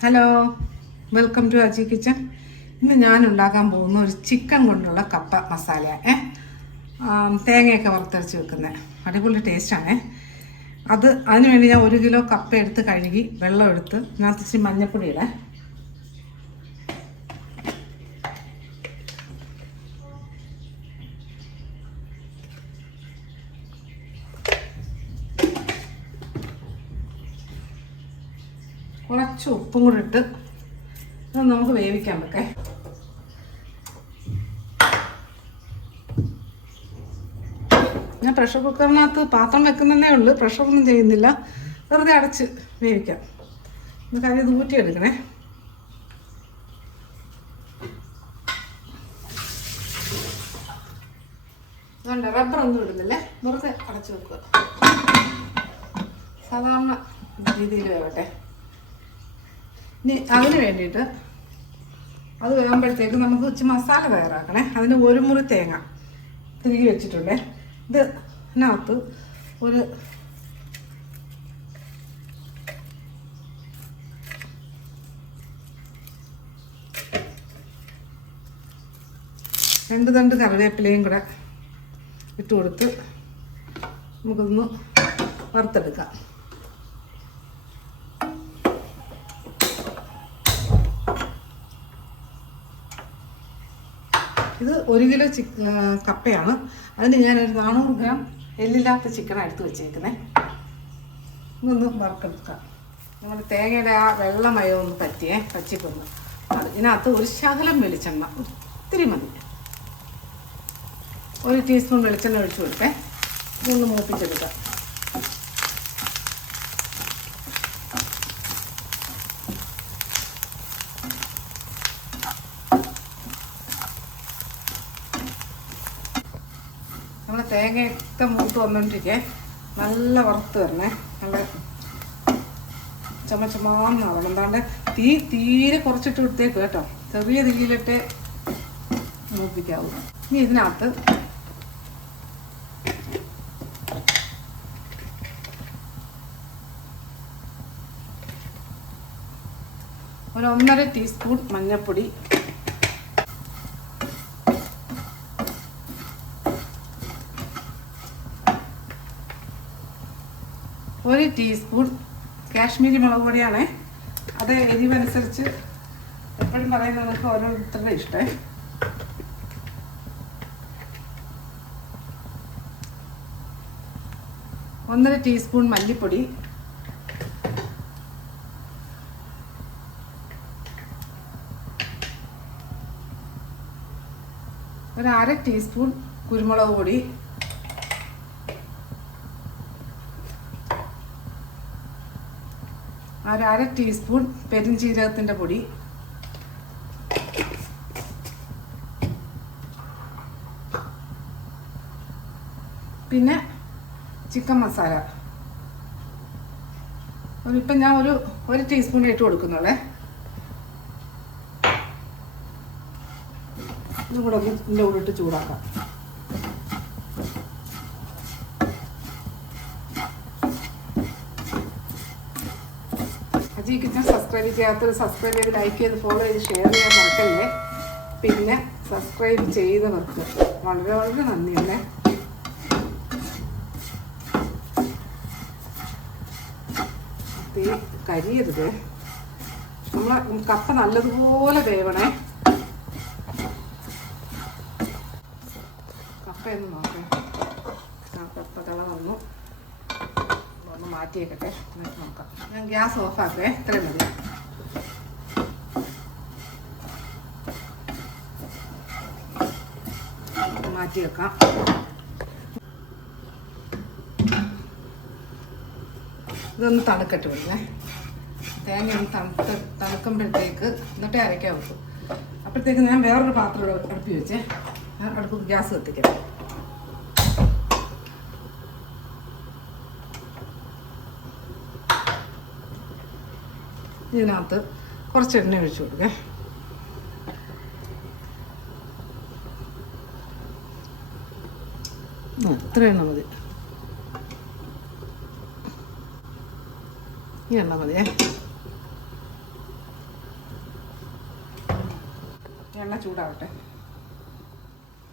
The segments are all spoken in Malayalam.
Hello welcome to Aji kitchen ഇന്ന് ഞാൻ ഉണ്ടാക്കാൻ പോകുന്ന ഒരു ചിക്കൻ കൊണ്ടുള്ള കപ്പ മസാല ഏ? തേങ്ങയൊക്കെ വറുത്തരച്ച് വെക്കുന്നത് അടിപൊളി ടേസ്റ്റാണ് അത് അതിനുവേണ്ടി ഞാൻ ഒരു കിലോ കപ്പ എടുത്ത് കഴുകി വെള്ളം എടുത്ത് ഞാൻ ഇച്ചിരി മഞ്ഞപ്പൊടി ഇടാം. കുറച്ച് ഉപ്പും കൂടെ ഇട്ട് നമുക്ക് വേവിക്കാൻ വെക്കേ. ഞാൻ പ്രഷർ കുക്കറിനകത്ത് പാത്രം വെക്കുന്നതേ ഉള്ളൂ. പ്രഷറൊന്നും ചെയ്യുന്നില്ല. വെറുതെ അടച്ച് വേവിക്കാം. കാര്യം ഇത് ഊറ്റിയെടുക്കണേ. അതുകൊണ്ട് റബ്ബർ ഒന്നും ഇടുന്നില്ലേ? വെറുതെ അടച്ചു വെക്കുക. സാധാരണ രീതിയിൽ വേവട്ടെ. ഇനി അതിന് വേണ്ടിയിട്ട് അത് വേകുമ്പോഴത്തേക്ക് നമുക്ക് കുറച്ച് മസാല തയ്യാറാക്കണേ. അതിന് ഒരു മുറി തേങ്ങ തിരികെ വെച്ചിട്ടുണ്ടേ. ഇത് ഇതിനകത്ത് ഒരു രണ്ട് തണ്ട് കറിവേപ്പിലയും കൂടെ ഇട്ട് കൊടുത്ത് നമുക്കൊന്ന് വറുത്തെടുക്കാം. ഇത് ഒരു കിലോ ചി കപ്പയാണ്. അതിന് ഞാനൊരു നാനൂറ് ഗ്രാം എല്ലില്ലാത്ത ചിക്കനാണ് എടുത്ത് വെച്ചേക്കുന്നത് ഇതൊന്ന് വറുക്കെടുക്കാം നമ്മുടെ തേങ്ങയുടെ ആ വെള്ളമയം ഒന്ന് പറ്റിയേ പച്ചിക്കൊന്ന് ഇതിനകത്ത് ഒരു ശകലം വെളിച്ചെണ്ണ ഒത്തിരി മതി. ഒരു ടീസ്പൂൺ വെളിച്ചെണ്ണ ഒഴിച്ചു കൊടുത്തേ. ഇതൊന്ന് മൂപ്പിച്ചെടുക്കാം. തേങ്ങയൊക്കെ മൂത്ത് വന്നോണ്ടിരിക്കേ. നല്ല വറുത്ത് വരണേ. നല്ല ചുമ ചുമാന്നാവണം എന്താണ്ട് തീ തീരെ കുറച്ചിട്ട് കൊടുത്തേക്ക് കേട്ടോ. ചെറിയ തീയിലിട്ട് മൂപ്പിക്കാവൂ. ഇനി ഇതിനകത്ത് ഒരു ഒന്നര ടീസ്പൂൺ മഞ്ഞൾപ്പൊടി ഒരു ടീസ്പൂൺ കാശ്മീരി മുളക് പൊടിയാണ്. അത് എരിവനുസരിച്ച് എപ്പോഴും പറയുന്നത് നമുക്ക് ഓരോരുത്തരുടെ ഇഷ്ടേ. ഒന്നര ടീസ്പൂൺ മല്ലിപ്പൊടി. ഒരു അര ടീസ്പൂൺ കുരുമുളക് പൊടി. ഒരു അര ടീസ്പൂൺ പെരിഞ്ചീരകത്തിന്റെ പൊടി. പിന്നെ ചിക്കൻ മസാല. ഇപ്പം ഞാൻ ഒരു ഒരു ടീസ്പൂൺ ഇട്ട് കൊടുക്കുന്നുള്ളേ. ഇതും കൂടെ ഇതിന്റെ ഇട്ട് ചൂടാക്കാം അജി കിച്ചൻ സബ്സ്ക്രൈബ് ചെയ്യാത്തവർ സബ്സ്ക്രൈബ് ചെയ്ത് ലൈക്ക് ചെയ്ത് ഫോളോ ചെയ്ത് ഷെയർ ചെയ്യാൻ മറക്കല്ലേ? പിന്നെ സബ്സ്ക്രൈബ് ചെയ്തവർക്ക് വളരെ വളരെ നന്ദിയല്ലേ? തീ കരിയരുത്. നമ്മളെ കപ്പ നല്ലതുപോലെ വേവണേ. കപ്പയൊന്ന് നോക്കേ. ആ കപ്പ വന്നു. ഒന്ന് മാറ്റിയേക്കട്ടെ. എന്നിട്ട് നോക്കാം. ഞാൻ ഗ്യാസ് ഓഫാക്കേ ഇത്രയും മതി നമുക്ക് മാറ്റി വെക്കാം ഇതൊന്ന് തണുക്കട്ട് വിടുന്നേ തേങ്ങ ഒന്ന് തണുത്ത് തണുക്കുമ്പോഴത്തേക്ക് എന്നിട്ടേ അരയ്ക്കാൻ വെക്കും അപ്പോഴത്തേക്ക് ഞാൻ വേറൊരു പാത്രം അടുപ്പി വെച്ചേ. ഞാൻ അടുപ്പ് ഗ്യാസ് കത്തിക്കാം. ഇതിനകത്ത് കുറച്ച് എണ്ണ ഒഴിച്ചു കൊടുക്കേ. ഇത്ര എണ്ണ മതി. ഈ എണ്ണ മതിയേ എണ്ണ ചൂടാവട്ടെ.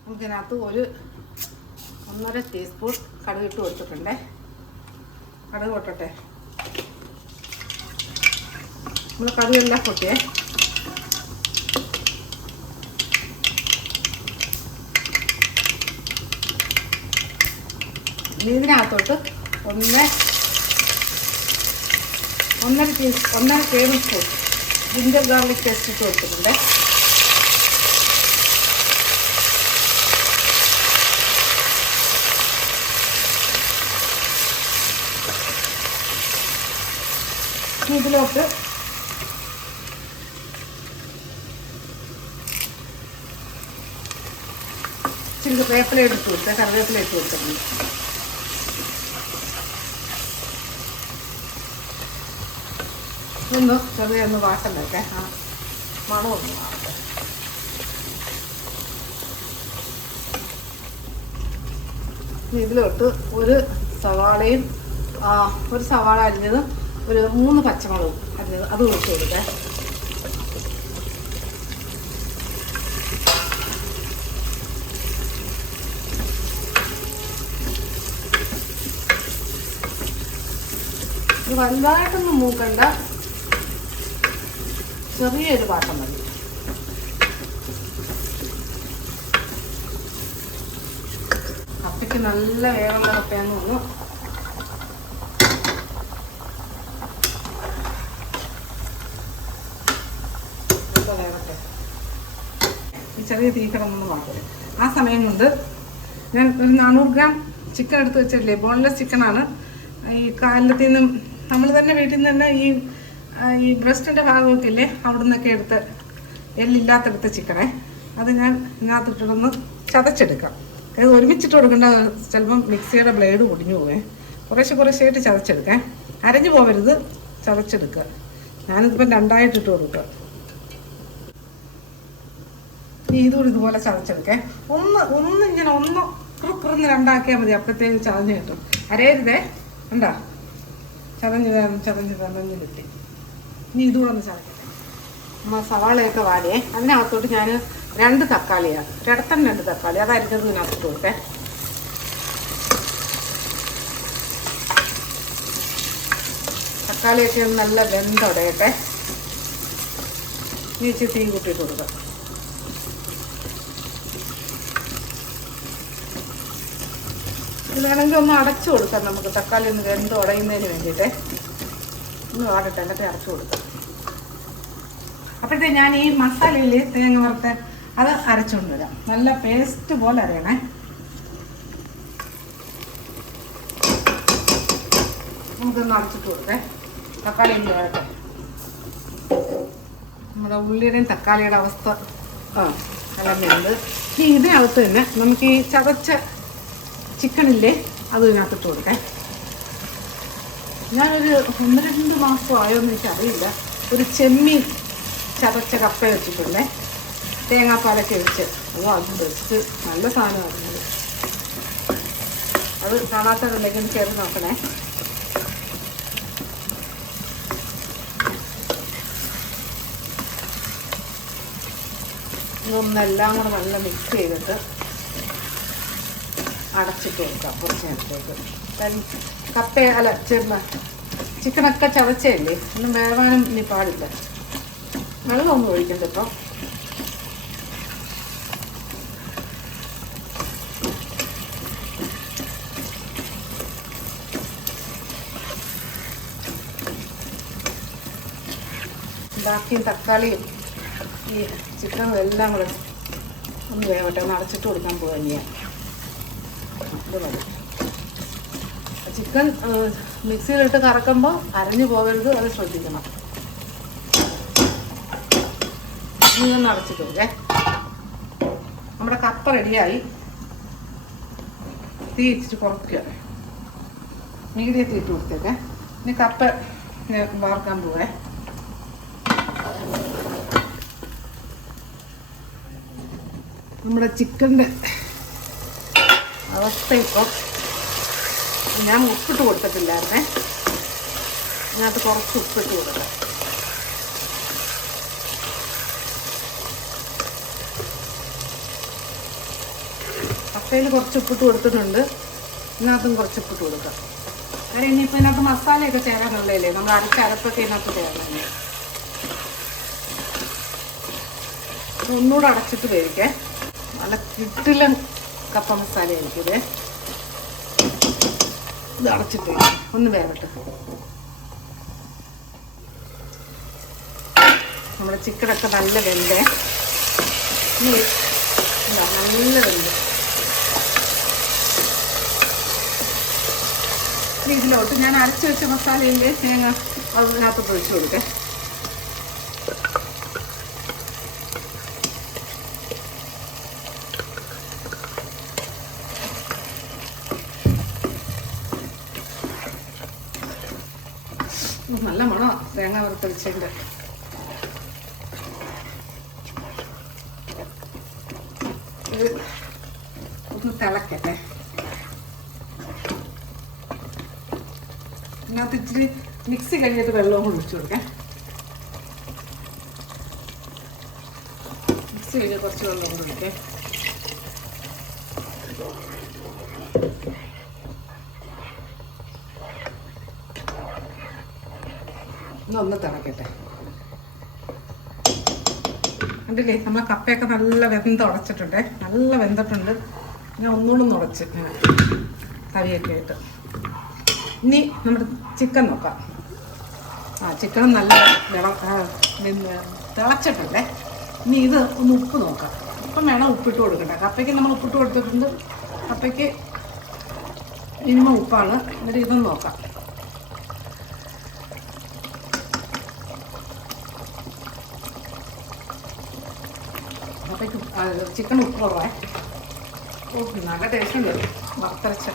നമുക്കിതിനകത്ത് ഒരു ഒന്നര ടീസ്പൂൺ കടുക് ഇട്ട് കൊടുത്തിട്ടുണ്ടേ. കടുക് പൊട്ടട്ടെ. നമ്മൾ കടുകെല്ലാം പൊട്ടിയേ. ഇനി ഇതിനകത്തോട്ട് ഒന്ന് ഒന്നര ടീ ഒന്നര tablespoon ginger garlic paste ഇട്ട് കൊടുത്തിട്ടുണ്ട്. ഇതിലോട്ട് ഇച്ചിരി വേപ്പില ഇട്ട് കൊടുത്ത് കറിവേപ്പില ഇട്ട് കൊടുത്തിട്ടുണ്ട്. ഒന്ന് ചെറിയ ഒന്ന് വാട്ടം വെക്കെ ആ മണം ഒന്ന് മാറട്ടെ ഇതിലോട്ട് ഒരു സവാളയും ഒരു സവാള അരിഞ്ഞത് ഒരു മൂന്ന് പച്ചമുളകും അരിഞ്ഞത് അതും ഒഴിച്ച് കൊടുക്കേ. വലുതായിട്ടൊന്നും മൂക്കണ്ട. ചെറിയൊരു പാട്ടം മതി. കപ്പയ്ക്ക് നല്ല വേവുള്ള കപ്പയാന്ന് തോന്നുന്നു. ചെറിയ തീ കിടന്നൊന്ന് മാറ്റും ആ സമയം കൊണ്ട് ഞാൻ ഒരു നാനൂറ് ഗ്രാം ചിക്കൻ എടുത്ത് വെച്ചിട്ടില്ലേ ബോൺലെസ് ചിക്കനാണ്. ഈ കാലത്തിൽ നിന്നും നമ്മൾ തന്നെ വീട്ടിൽ നിന്ന് തന്നെ ഈ ഈ ബ്രസ്റ്റിന്റെ ഭാഗമൊക്കെ ഇല്ലേ അവിടെ നിന്നൊക്കെ എടുത്ത് എല്ലില്ലാത്തടുത്ത് ചിക്കണേ അത് ഞാൻ ഇതിനകത്തിട്ടൊന്ന് ചതച്ചെടുക്കാം. അത് ഒരുമിച്ചിട്ട് കൊടുക്കേണ്ട ചിലപ്പം മിക്സിയുടെ ബ്ലേഡ് പൊടിഞ്ഞു പോവേ. കുറേശ്ശെ കുറേശ്ശായിട്ട് ചതച്ചെടുക്കാം. അരഞ്ഞു പോവരുത് ചതച്ചെടുക്കുക. ഞാനിതിപ്പം രണ്ടായിട്ട് ഇട്ട് കൊടുക്കുക ഇതും ഇതുപോലെ ചതച്ചെടുക്കേ. ഒന്ന് ഒന്ന് ഇങ്ങനെ ഒന്ന് കുറുക്കുറുന്ന് രണ്ടാക്കിയാൽ മതി. അപ്പോഴത്തേക്ക് ചതഞ്ഞ് കിട്ടും. അരയരുതേ. ഉണ്ടാ ചതഞ്ഞ് ചതഞ്ഞ് തരണം കിട്ടി. ഇനി ഇതുകൂടെ ഒന്ന് ചതക്കട്ടെ നമ്മൾ സവാളയൊക്കെ വാടിയേ അതിനകത്തോട്ട് ഞാൻ രണ്ട് തക്കാളിയാണ്. ഇടത്തം രണ്ട് തക്കാളി. അതായിരിക്കും ഇതിനകത്തോട്ട് കൊടുത്തേ. തക്കാളിയൊക്കെ ഒന്ന് നല്ല വെന്തുടയട്ടെ. ഈ ഇച്ചിരി തീ കൂട്ടിയിട്ട് കൊടുക്കാം. വേണമെങ്കിൽ ഒന്ന് അടച്ചു കൊടുക്കാം നമുക്ക്. തക്കാളി ഒന്ന് വെന്ത് ഉടയുന്നതിന് വേണ്ടിയിട്ട്. ഒന്ന് വാടട്ടെ എന്നിട്ട് അടച്ചു കൊടുക്കാം. അപ്പോഴത്തെ ഞാൻ ഈ മസാലയിൽ തേങ്ങ വറുത്ത് അത് അരച്ചുകൊണ്ട് വരാം നല്ല പേസ്റ്റ് പോലെ അരയണേ. നമുക്കൊന്ന് അടച്ചിട്ട് കൊടുക്കേ. തക്കാളി ഒന്ന് വരട്ടെ നമ്മുടെ ഉള്ളിയുടെയും തക്കാളിയുടെ അവസ്ഥ ആ. കലർന്നുണ്ട് ഈ ഇതിനകത്ത് തന്നെ നമുക്ക് ഈ ചതച്ച ചിക്കനില്ലേ അത് ഇതിനകത്തിട്ട് കൊടുക്കാം. ഞാനൊരു ഒന്ന് രണ്ട് മാസം ആയോന്ന് എനിക്കറിയില്ല. ഒരു ചെമ്മീൻ ചതച്ച കപ്പ വെച്ചിട്ടുണ്ടേ. തേങ്ങാപ്പാലൊക്കെ വെച്ച്. ഓ അത് ബെസ്റ്റ് നല്ല സാധനമായിരുന്നു അത്. കാണാത്തവരുണ്ടെങ്കിൽ ചേർന്ന് നോക്കണേ. ഇതൊന്നെല്ലാം കൂടെ നല്ല മിക്സ് ചെയ്തിട്ട് അടച്ചിട്ട് കൊടുക്കാം. കുറച്ച് നേരത്തേക്ക്. കപ്പ അല്ല ചെറുമ ചിക്കനൊക്കെ ചതച്ചല്ലേ ഒന്നും വേവാനും ഇനി പാടില്ല. വെള്ളമൊന്നും ഒഴിക്കണ്ട ഇപ്പം ബാക്കിയും തക്കാളിയും ഈ ചിക്കനും എല്ലാം കൂടെ ഒന്ന് വേവട്ടെ. ഒന്ന് അടച്ചിട്ട് കൊടുക്കാൻ പോകുക തന്നെയാണ് ചിക്കൻ മിക്സിയിലിട്ട് കറക്കുമ്പോൾ അരഞ്ഞു പോകരുത്. അത് ശ്രദ്ധിക്കണം. ഇനി ഒന്ന് അടച്ചിട്ട് നമ്മുടെ കപ്പ റെഡിയായി. തീ ഇച്ചിട്ട് കുറയ്ക്കുക മീഡിയം തീ ഇട്ട് കൊടുത്തേക്കെ. ഇനി കപ്പ വാർക്കാൻ പോവേ. നമ്മുടെ ചിക്കന്റെ അവസ്ഥ ഇപ്പോൾ ഞാൻ ഉപ്പിട്ട് കൊടുത്തിട്ടില്ലായിരുന്നേ. അതിനകത്ത് കുറച്ച് ഉപ്പിട്ട് കൊടുക്കാം. കപ്പയിൽ കുറച്ച് ഉപ്പിട്ട് കൊടുത്തിട്ടുണ്ട്. ഇതിനകത്തും കുറച്ച് ഉപ്പിട്ട് കൊടുക്കാം. കാരണം ഇനിയിപ്പോൾ ഇതിനകത്ത് മസാലയൊക്കെ ചേരാനുള്ളതല്ലേ? നമ്മൾ അരച്ച അരപ്പൊക്കെ ഇതിനകത്ത് ഇത് ഒന്നുകൂടെ അടച്ചിട്ട് വേവിക്കേ. നല്ല കിട്ടില്ല കപ്പ മസാല ആയിരിക്കും ഇത് അടച്ചിട്ട്. ഒന്ന് വേവട്ടെ. നമ്മുടെ ചിക്കനൊക്കെ നല്ല വെന്തേ. നല്ല വെന്ത്. ഇനി ഇതിലോട്ട് ഞാൻ അരച്ച് വെച്ച മസാലയില്ലേ തേങ്ങ അതിനകത്ത് പൊഴിച്ചു കൊടുക്കേ. നല്ല മണമാണ് തേങ്ങ വറുത്തടിച്ചതിന്റെ ഇത് ഒന്ന് തിളക്കട്ടെ ഇതിനകത്ത് ഇച്ചിരി മിക്സി കഴിഞ്ഞിട്ട് വെള്ളവും ഒഴിച്ചു കൊടുക്കാം. മിക്സി കഴിഞ്ഞ് കുറച്ച് വെള്ളം കൂടെ ഒഴിക്കാം. ഒന്ന് തിളക്കട്ടെ. കണ്ടില്ലേ നമ്മളെ കപ്പയൊക്കെ നല്ല വെന്ത് ഉടച്ചിട്ടുണ്ട്. നല്ല വെന്തിട്ടുണ്ട്. ഞാൻ ഒന്നുകൂടെ ഇങ്ങനെ തവിയൊക്കെ ആയിട്ട് ഇനി നമ്മുടെ ചിക്കൻ നോക്കാം. ആ ചിക്കൻ നല്ല പിന്നെ ഇനി ഇത് ഒന്ന് ഉപ്പ് നോക്കാം. ഇപ്പം വേണം ഉപ്പിട്ട് കൊടുക്കണ്ട. കപ്പയ്ക്ക് നമ്മൾ ഉപ്പിട്ട് കൊടുത്തിട്ടുണ്ട്. കപ്പയ്ക്ക് ഇനിമ ഉപ്പാണ്. എന്നിട്ട് ഇതൊന്ന് നോക്കാം. കപ്പയ്ക്ക് ചിക്കൻ ഉപ്പ് കുറവേ. ഓ നല്ല ടേസ്റ്റ് ഉണ്ട്. വറുത്തരച്ച.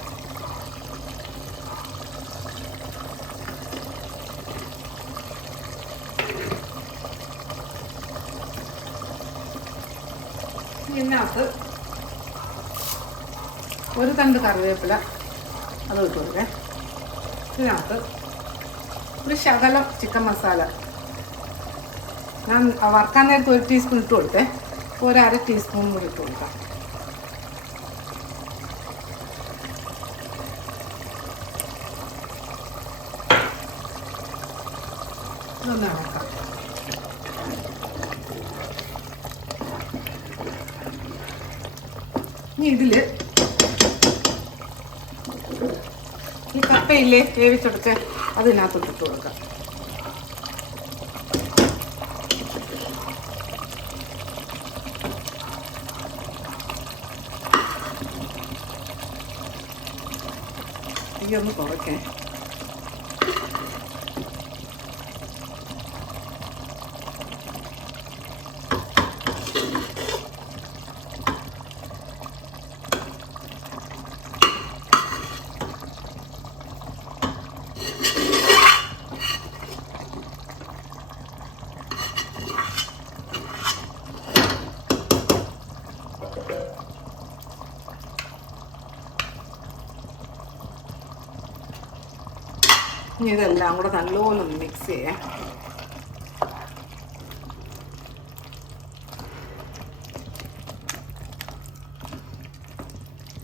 ഇതിനകത്ത് ഒരു തണ്ട് കറിവേപ്പില അത് ഇട്ട് കൊടുക്കേ. ഇതിനകത്ത് ഒരു ശകലം ചിക്കൻ മസാല. ഞാൻ വറുക്കാൻ നേരത്തെ ഒരു ടീസ്പൂൺ ഇട്ട് കൊടുത്തേ. ഒരു അര ടീസ്പൂൺ കൂടി ഇട്ട് കൊടുക്കാം. ഇതൊന്ന് ഇനി ഇതിൽ ഈ കപ്പയില്ലേ വേവിച്ചെടുത്ത് അതിനകത്തോട്ട് ഇട്ട് കൊടുക്കാം. ഒന്ന് ഇനി ഇതെല്ലാം കൂടെ നല്ലോണം ഒന്ന് മിക്സ് ചെയ്യാം.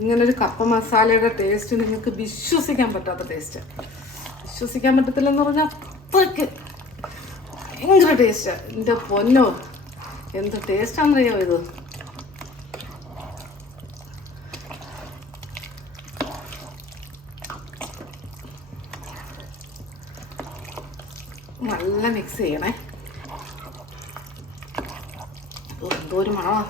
ഇങ്ങനൊരു കപ്പ മസാലയുടെ ടേസ്റ്റ് നിങ്ങൾക്ക് വിശ്വസിക്കാൻ പറ്റാത്ത ടേസ്റ്റ് വിശ്വസിക്കാൻ പറ്റത്തില്ലെന്ന് പറഞ്ഞാൽ അത്രയ്ക്ക് ഭയങ്കര ടേസ്റ്റ് എന്റെ പൊന്നോ എന്ത് ടേസ്റ്റാണെന്നറിയോ ഇത് നല്ല മിക്സ് ചെയ്യണേ ഓ, എന്തോ ഒരു മണമാ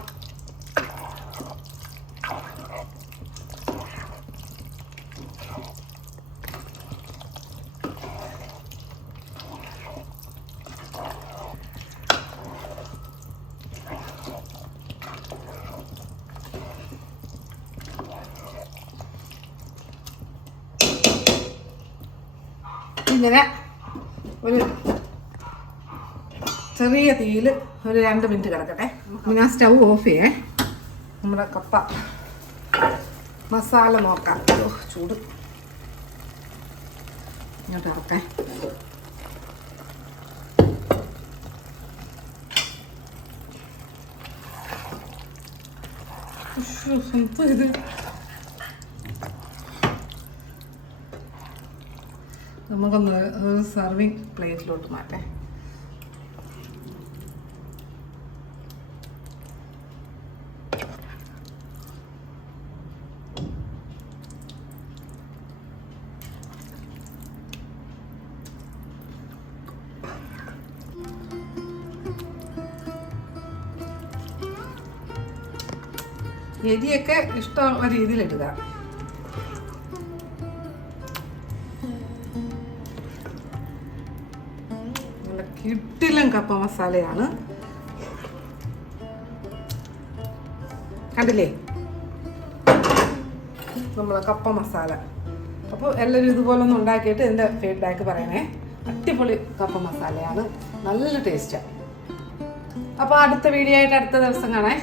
ഇങ്ങനെ ചെറിയ തീയിൽ ഒരു രണ്ട് മിനിറ്റ് കിടക്കട്ടെ. ഞാൻ സ്റ്റൗ ഓഫ് ചെയ്യേ. നമ്മുടെ കപ്പ. മസാല നോക്കാം. ഓ ചൂട്. ഇങ്ങോട്ട് ഇറക്കാൻ നമുക്കൊന്ന് സർവിങ് പ്ലേറ്റിലോട്ട് മാറ്റേ. എരിയൊക്കെ ഇഷ്ടമുള്ള രീതിയിൽ ഇടുക നല്ല കിട്ടിലും കപ്പ മസാലയാണ്. കണ്ടില്ലേ? നമ്മളെ കപ്പ മസാല. അപ്പോൾ എല്ലാവരും ഇതുപോലെ ഒന്ന് ഉണ്ടാക്കിയിട്ട് എന്റെ ഫീഡ്ബാക്ക് പറയണേ. അടിപൊളി കപ്പ മസാലയാണ്. നല്ല ടേസ്റ്റാണ് അപ്പോൾ അടുത്ത വീഡിയോ ആയിട്ട് അടുത്ത ദിവസം കാണാം.